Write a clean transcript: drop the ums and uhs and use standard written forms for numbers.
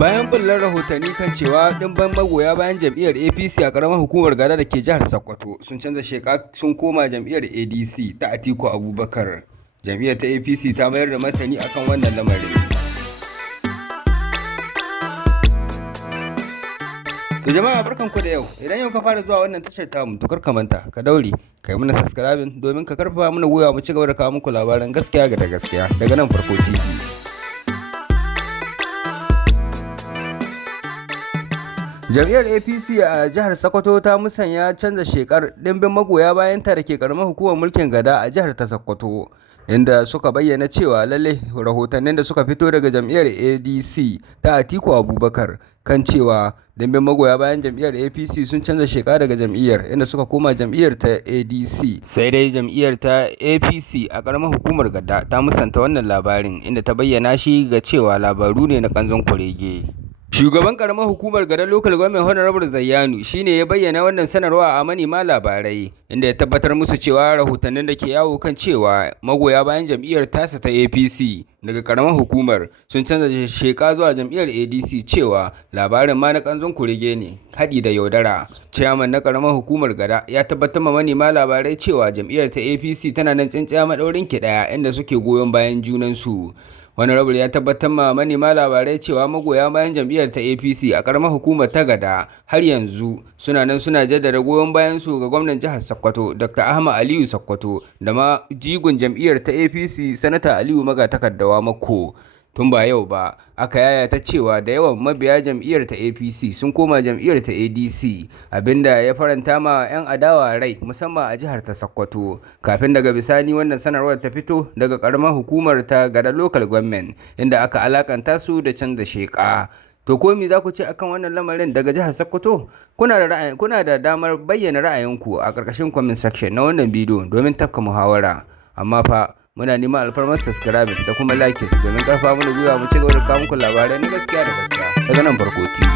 Bayan bullar rahotanni kan cewa ɗimbin magoya bayan jam'iyyar APC a ƙaramar hukumar Gada da ke jihar Sokoto sun canza sheka sun koma jam'iyyar ADC ta Atiku Abubakar. Jam'iyyar ta APC ta mayar da martani akan wannan lamarin. To jama'a barkanku da yau. Idan yau ka fara zuwa wannan tashar tamu to kar ka manta ka daure kai mana subscribing domin ka karfafa mana gwiwa mu ci gaba da kawo muku labaran gaskiya ga gaskiya daga nan Farko TV. Jam'iyyar APC a jihar Sokoto ta musanya canza shekar ɗimbin magoya bayanta da ke ƙaramar hukumar mulkin Gada a jihar ta Sokoto, inda suka bayyana cewa lalle rahotannin da suka fito daga jam'iyyar ADC ta Atiku Abubakar kan cewa ɗimbin magoya bayan jam'iyyar APC sun canza sheka daga jam'iyyar inda suka koma jam'iyyar ta ADC. Sai dai jam'iyyar ta APC a ƙaramar hukumar Gada ta musanta wannan labarin inda ta bayyana shi ga cewa labaru ne na kanzon kurege. Shugaban karamar hukumar Gada Local Government Honorable Zayyanu shine ya bayyana wannan sanarwa a manema labarai inda ya tabbatar musu cewa rahotannin da ke yawo kan cewa magoya bayan jam'iyyar tasa ta APC daga karamar hukumar sun canza sheka zuwa jam'iyyar ADC cewa labarin ma na kanzon kurege ne haɗi da yaudara. Chairman na karamar hukumar Gada ya tabbatar ma manema labarai cewa jam'iyyar ta APC tana nan tsintsiya madaurin ki daya inda suke goyon bayan junansu. Honorable ya tabbatar ma manema labarai cewa magoya bayan jam'iyyar ta APC a karamar hukumar ta Gada har yanzu suna nan suna jaddada goyon bayan su ga gwamnan jihar Sokoto Dr. Ahmad Aliyu Sokoto da ma jigon jam'iyyar ta APC Sanata Aliyu Magatakardawa Mako. Tun ba yau ba aka yayata cewa da yawan mabiya jam'iyyar ta APC sun koma jam'iyyar ta ADC, abinda ya faranta ma 'yan adawa rai musamman a jihar ta Sokoto, kafin daga bisani wannan sanarwar ta fito daga karamar hukumar ta Gada Local Government inda aka alakanta su da canza sheka. To ko me za ku ce akan wannan lamarin daga jihar Sokoto? Kuna da damar bayyana ra'ayinku a ƙarƙashin comment section na wannan bidiyo domin tafka muhawara. Amma fa muna neman alfarmar subscribe da kuma like domin karfa mana gwiwa mu ci gaba da kawo muku labarai na gaskiya da gaskiya daga nan Farko TV.